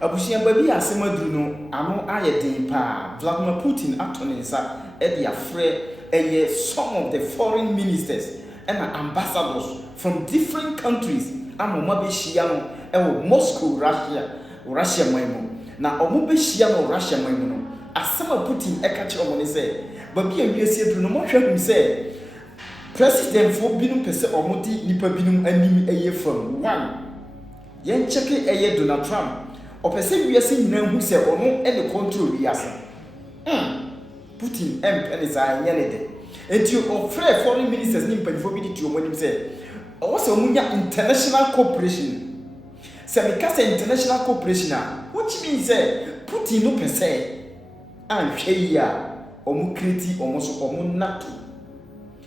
Abusia baby asem aduru no ano aye den pa. Vladimir Putin atonensa e dia frɛ some of the foreign ministers and ambassadors from different countries amoma be hia no e Moscow, Russia man. Na omo be hia no Russia man no. Asem Putin e ka kire omo ne sɛ baby anwiese aduru no mo hwɛ hum sɛ president for binum pese omo di nipa binum anim eye fam. One, yen check Donald Trump. Opese wiase nyina hu sɛ ɔno e ne control wiase. Putin empeniza nyane de. Enti ofre foreign ministers ni mpanifo bi di tuo monim sɛ ɔwɔ sɛ ɔmunya international cooperation. Sɛ me ka sɛ international cooperation which means sɛ Putin no pese anhwɛ yi a ɔmu kreti ɔmo so ɔmo nato.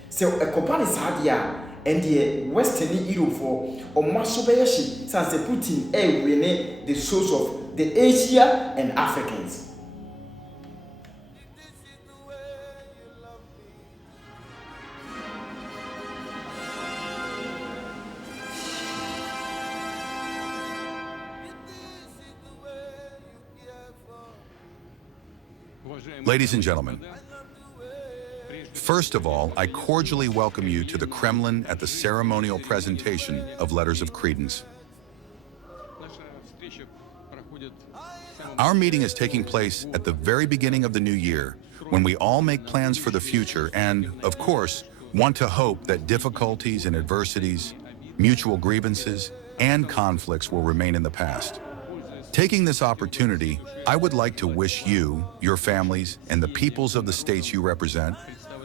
Sɛ ɛkɔba ne saa and the Western Europe for Omasobayashi, since Putin win the source of the Asia and Africans. Ladies and gentlemen, first of all, I cordially welcome you to the Kremlin at the ceremonial presentation of Letters of Credence. Our meeting is taking place at the very beginning of the new year, when we all make plans for the future and, of course, want to hope that difficulties and adversities, mutual grievances, and conflicts will remain in the past. Taking this opportunity, I would like to wish you, your families, and the peoples of the states you represent,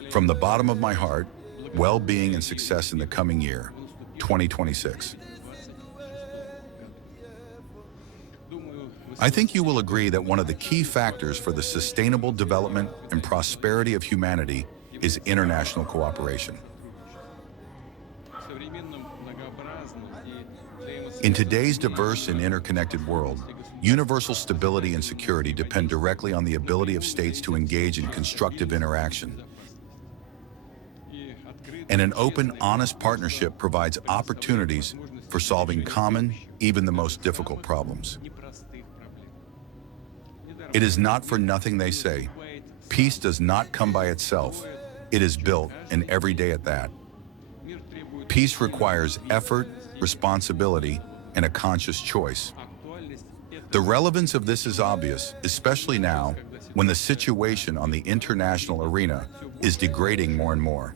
from the bottom of my heart, well-being and success in the coming year, 2026. I think you will agree that one of the key factors for the sustainable development and prosperity of humanity is international cooperation. In today's diverse and interconnected world, universal stability and security depend directly on the ability of states to engage in constructive interaction. And an open, honest partnership provides opportunities for solving common, even the most difficult problems. It is not for nothing they say, peace does not come by itself. It is built, and every day at that. Peace requires effort, responsibility, and a conscious choice. The relevance of this is obvious, especially now, when the situation on the international arena is degrading more and more.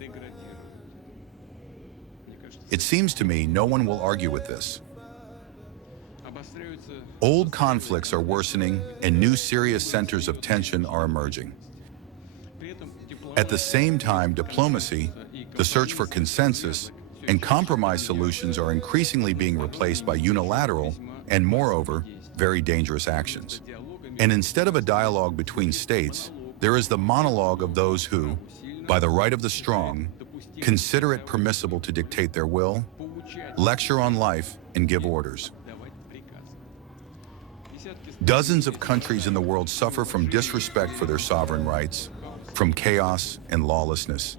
It seems to me no one will argue with this. Old conflicts are worsening and new serious centers of tension are emerging. At the same time, diplomacy, the search for consensus, and compromise solutions are increasingly being replaced by unilateral and, moreover, very dangerous actions. And instead of a dialogue between states, there is the monologue of those who, by the right of the strong, consider it permissible to dictate their will, lecture on life, and give orders. Dozens of countries in the world suffer from disrespect for their sovereign rights, from chaos and lawlessness,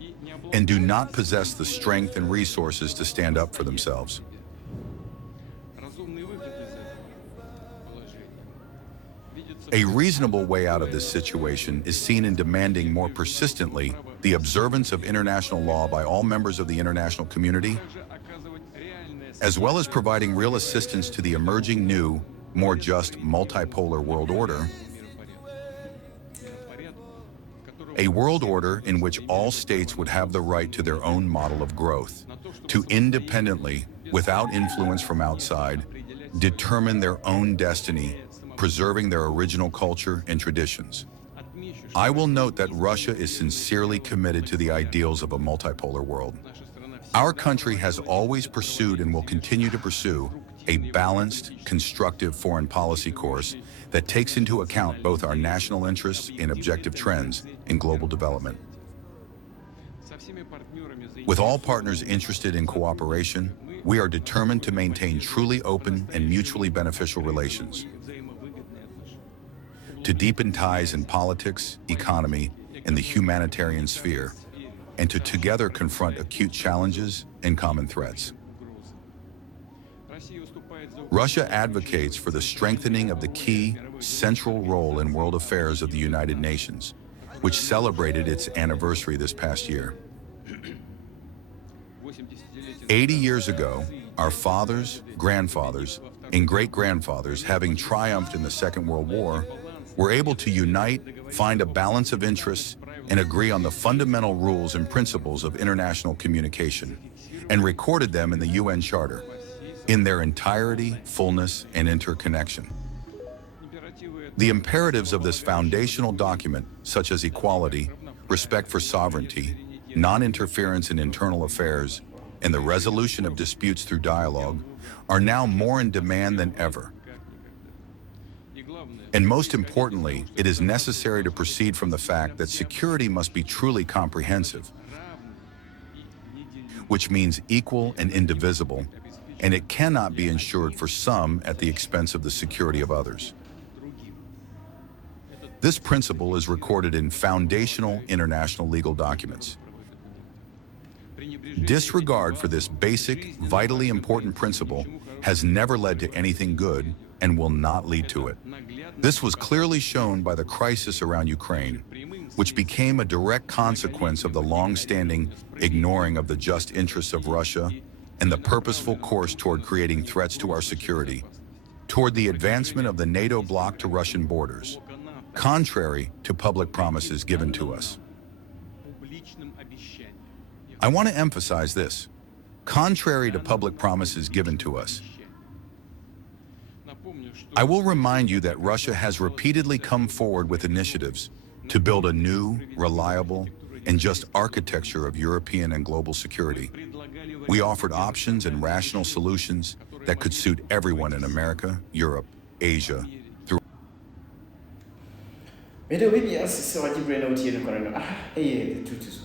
and do not possess the strength and resources to stand up for themselves. A reasonable way out of this situation is seen in demanding more persistently the observance of international law by all members of the international community, as well as providing real assistance to the emerging new, more just multipolar world order, a world order in which all states would have the right to their own model of growth, to independently, without influence from outside, determine their own destiny, preserving their original culture and traditions. I will note that Russia is sincerely committed to the ideals of a multipolar world. Our country has always pursued and will continue to pursue a balanced, constructive foreign policy course that takes into account both our national interests and objective trends in global development. With all partners interested in cooperation, we are determined to maintain truly open and mutually beneficial relations, to deepen ties in politics, economy, and the humanitarian sphere, and to together confront acute challenges and common threats. Russia advocates for the strengthening of the key, central role in world affairs of the United Nations, which celebrated its anniversary this past year. 80 years ago, our fathers, grandfathers, and great-grandfathers, having triumphed in the Second World War, were able to unite, find a balance of interests, and agree on the fundamental rules and principles of international communication, and recorded them in the UN Charter, in their entirety, fullness, and interconnection. The imperatives of this foundational document, such as equality, respect for sovereignty, non-interference in internal affairs, and the resolution of disputes through dialogue, are now more in demand than ever. And most importantly, it is necessary to proceed from the fact that security must be truly comprehensive, which means equal and indivisible, and it cannot be ensured for some at the expense of the security of others. This principle is recorded in foundational international legal documents. Disregard for this basic, vitally important principle has never led to anything good and will not lead to it. This was clearly shown by the crisis around Ukraine, which became a direct consequence of the long-standing ignoring of the just interests of Russia and the purposeful course toward creating threats to our security, toward the advancement of the NATO bloc to Russian borders, contrary to public promises given to us. I want to emphasize this. Contrary to public promises given to us. I will remind you that Russia has repeatedly come forward with initiatives to build a new, reliable, and just architecture of European and global security. We offered options and rational solutions that could suit everyone in America, Europe, Asia, through Medo baby as so waji brain out here no the truth is